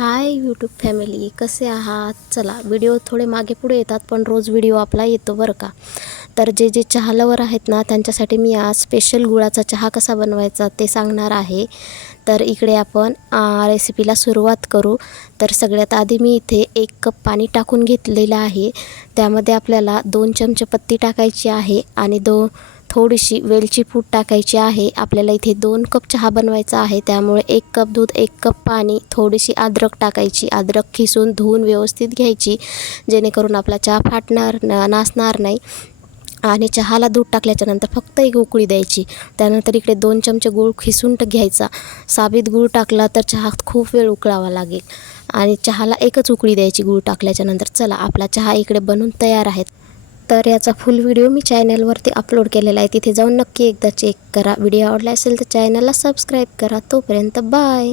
Hi YouTube family, कसे आहात? चला, व्हिडिओ थोडे मागे पुढे येतात पण रोज व्हिडिओ आपला येतो बरं का. तर जे चहा लवर आहेत ना, त्यांच्यासाठी मी आज स्पेशल गुळाचा चहा कसा बनवायचा ते सांगणार आहे. तर इकडे आपण रेसिपीला सुरुवात करू. तर सगळ्यात आधी मी इथे 1 कप पाणी टाकून घेतलेलं आहे. त्यामध्ये आपल्याला 2 चमचे पत्ती टाकायची आहे आणि थोडीशी वेलची पूड टाकायची आहे. आपल्याला इथे 2 कप चहा बनवायचा आहे, त्यामुळे 1 कप दूध, 1 कप पाणी, थोडीशी अद्रक टाकायची. अद्रक खिसून धुवून व्यवस्थित घ्यायची, जेणेकरून आपला चहा फाटणार नासणार नाही. आणि चहाला दूध टाकल्याच्यानंतर फक्त एक उकळी द्यायची. त्यानंतर इकडे 2 चमचे गूळ खिसून घ्यायचा. साबीत गूळ टाकला तर चहा खूप वेळ उकळावा लागेल आणि चहाला एकच उकळी द्यायची गूळ टाकल्याच्यानंतर. चला, आपला चहा इकडे बनून तयार आहे. तर याचा फुल व्हिडिओ मी चॅनलवरती अपलोड केलेला आहे, तिथे जाऊन नक्की एकदा चेक करा. व्हिडिओ आवडला असेल तर चॅनलला सबस्क्राईब करा. तोपर्यंत बाय.